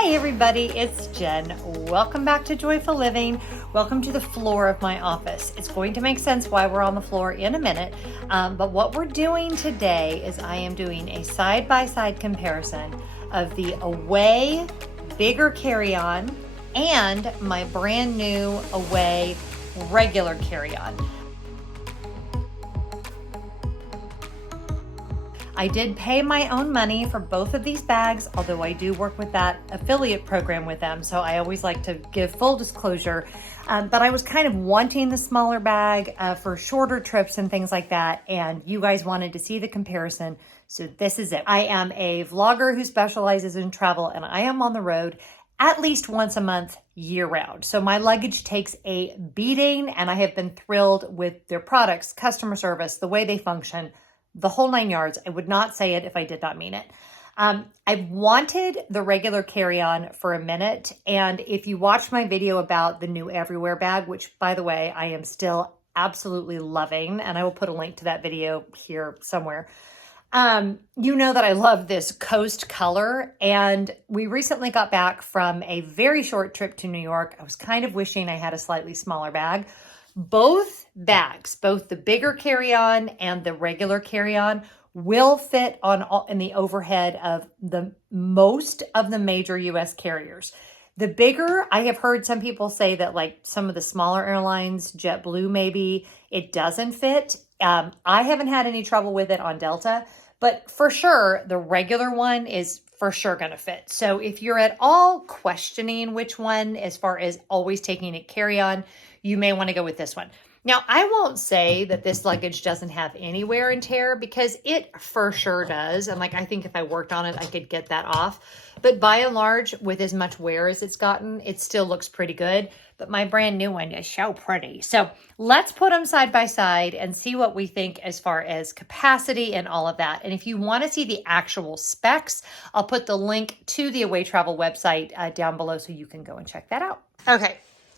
Hey everybody, it's Jen. Welcome back to Joyful Living. Welcome to the floor of my office. It's going to make sense why we're on the floor in a minute, but what we're doing today is I am doing a side-by-side comparison of the Away bigger carry-on and my brand new Away regular carry-on. I did pay my own money for both of these bags, although I do work with that affiliate program with them, so I always like to give full disclosure. But I was kind of wanting the smaller bag for shorter trips and things like that, and you guys wanted to see the comparison, so this is it. I am a vlogger who specializes in travel, and I am on the road at least once a month year-round. So my luggage takes a beating, and I have been thrilled with their products, customer service, the way they function, the whole 9 yards. I would not say it if I did not mean it. I've wanted the regular carry-on for a minute. And if you watched my video about the new Everywhere bag, which by the way, I am still absolutely loving, and I will put a link to that video here somewhere. You know that I love this Coast color, and we recently got back from a very short trip to New York. I was kind of wishing I had a slightly smaller bag. Both bags, both the bigger carry-on and the regular carry-on, will fit in the overhead of the most of the major US carriers. The bigger, I have heard some people say that like some of the smaller airlines, JetBlue maybe, it doesn't fit. I haven't had any trouble with it on Delta, but for sure, the regular one is for sure going to fit. So if you're at all questioning which one, as far as always taking it carry-on, you may want to go with this one. Now, I won't say that this luggage doesn't have any wear and tear, because it for sure does. And like, I think if I worked on it, I could get that off. But by and large, with as much wear as it's gotten, it still looks pretty good. But my brand new one is so pretty. So let's put them side by side and see what we think as far as capacity and all of that. And if you want to see the actual specs, I'll put the link to the Away Travel website down below so you can go and check that out. Okay.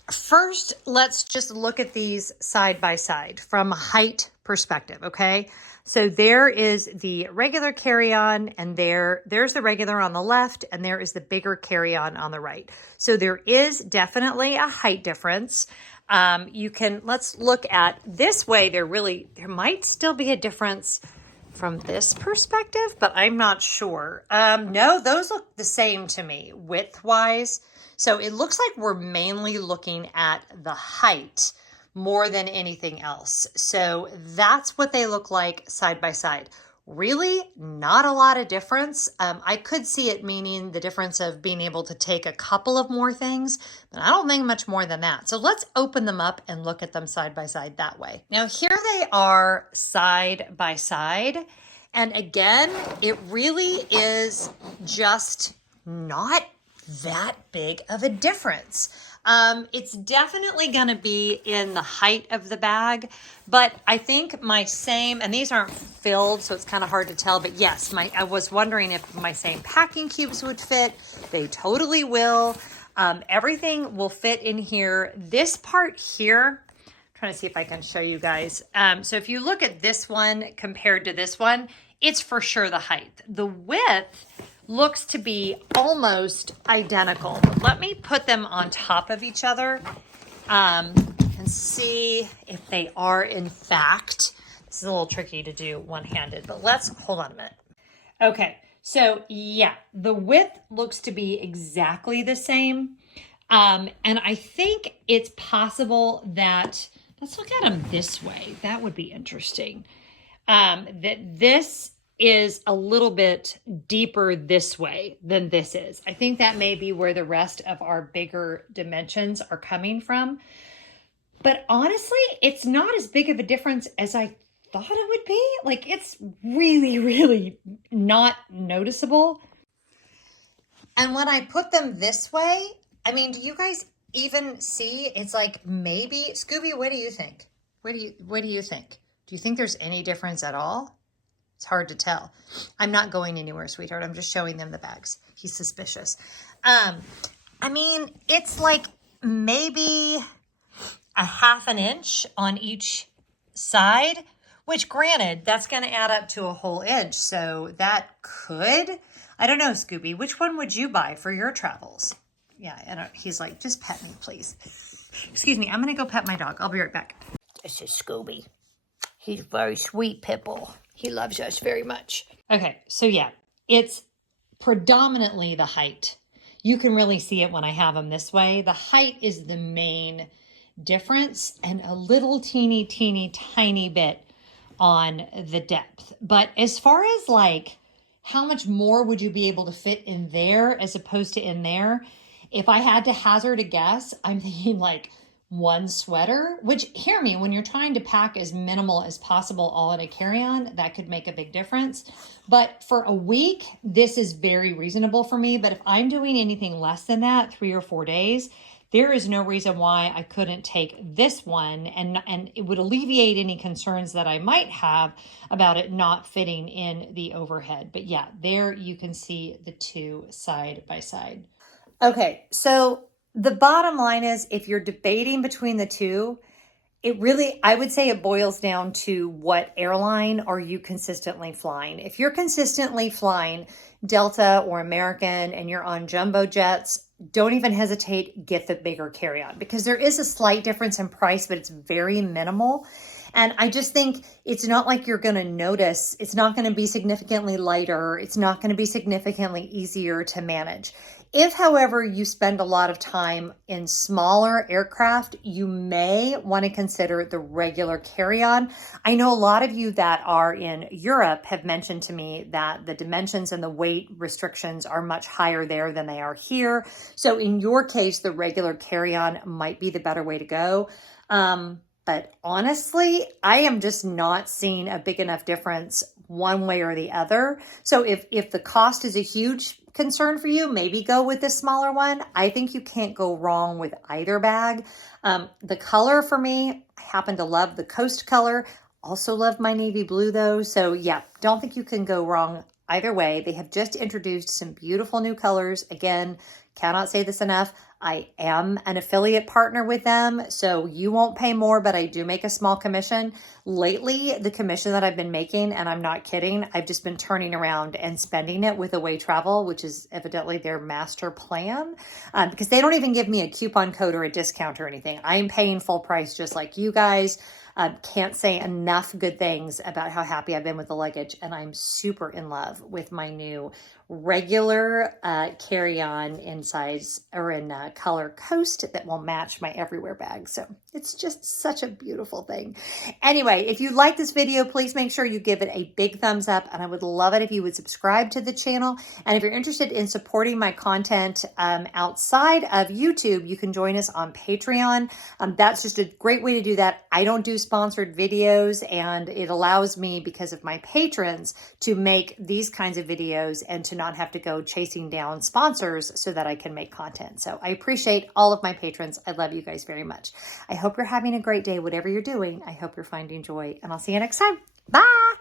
First, let's just look at these side by side from a height perspective, okay? So there is the regular carry-on, and there's the regular on the left, and there is the bigger carry-on on the right. So there is definitely a height difference. Let's look at this way. There might still be a difference from this perspective, but I'm not sure. No, those look the same to me width-wise. So it looks like we're mainly looking at the height more than anything else. So that's what they look like side by side. Really not a lot of difference. I could see it meaning the difference of being able to take a couple of more things, but I don't think much more than that. So let's open them up and look at them side by side that way. Now here they are side by side. And again, it really is just not that big of a difference. It's definitely going to be in the height of the bag, but I think and these aren't filled, so it's kind of hard to tell, but yes, I was wondering if my same packing cubes would fit. They totally will. Everything will fit in here. This part here, I'm trying to see if I can show you guys. So if you look at this one compared to this one, it's for sure the height. The width looks to be almost identical. But let me put them on top of each other and see if they are in fact. This is a little tricky to do one-handed, but hold on a minute. Okay, so yeah, the width looks to be exactly the same. And I think it's possible that, let's look at them this way. That would be interesting. That this is a little bit deeper this way than this is. I think that may be where the rest of our bigger dimensions are coming from. But honestly, it's not as big of a difference as I thought it would be. Like, it's really, really not noticeable. And when I put them this way, I mean, do you guys even see? It's like maybe, Scooby, what do you think? What do you think? Do you think there's any difference at all? It's hard to tell. I'm not going anywhere, sweetheart. I'm just showing them the bags. He's suspicious. I mean, it's like maybe a half an inch on each side, which granted, that's going to add up to a whole inch. So that could, I don't know, Scooby, which one would you buy for your travels? Yeah, and he's like, just pet me, please. Excuse me, I'm going to go pet my dog. I'll be right back. This is Scooby. He's very sweet, Pitbull. He loves us very much. Okay, so yeah, it's predominantly the height. You can really see it when I have them this way. The height is the main difference and a little teeny tiny bit on the depth. But as far as like how much more would you be able to fit in there as opposed to in there, if I had to hazard a guess, I'm thinking like one sweater, which, hear me, when you're trying to pack as minimal as possible all in a carry-on, that could make a big difference. But for a week, this is very reasonable for me. But if I'm doing anything less than that, 3 or 4 days, there is no reason why I couldn't take this one and it would alleviate any concerns that I might have about it not fitting in the overhead. But yeah, there you can see the two side by side. Okay, so the bottom line is, if you're debating between the two, it really, I would say it boils down to what airline are you consistently flying. If you're consistently flying Delta or American and you're on jumbo jets, don't even hesitate, get the bigger carry-on, because there is a slight difference in price, but it's very minimal. And I just think it's not like you're going to notice. It's not going to be significantly lighter. It's not going to be significantly easier to manage. If, however, you spend a lot of time in smaller aircraft, you may want to consider the regular carry-on. I know a lot of you that are in Europe have mentioned to me that the dimensions and the weight restrictions are much higher there than they are here. So in your case, the regular carry-on might be the better way to go. But honestly, I am just not seeing a big enough difference one way or the other. So if the cost is a huge concern for you, maybe go with the smaller one. I think you can't go wrong with either bag. The color for me, I happen to love the Coast color. Also love my navy blue though. So yeah, don't think you can go wrong either way. They have just introduced some beautiful new colors. Again, cannot say this enough. I am an affiliate partner with them, so you won't pay more, but I do make a small commission. Lately, the commission that I've been making, and I'm not kidding, I've just been turning around and spending it with Away Travel, which is evidently their master plan, because they don't even give me a coupon code or a discount or anything. I'm paying full price just like you guys. Can't say enough good things about how happy I've been with the luggage, and I'm super in love with my new regular carry-on in size or in color Coast that will match my everywhere bag. So it's just such a beautiful thing. Anyway, if you like this video, please make sure you give it a big thumbs up, and I would love it if you would subscribe to the channel. And if you're interested in supporting my content outside of YouTube, you can join us on Patreon. That's just a great way to do that. I don't do sponsored videos, and it allows me, because of my patrons, to make these kinds of videos and to not have to go chasing down sponsors so that I can make content. So I appreciate all of my patrons. I love you guys very much. I hope you're having a great day, whatever you're doing. I hope you're finding joy, and I'll see you next time. Bye.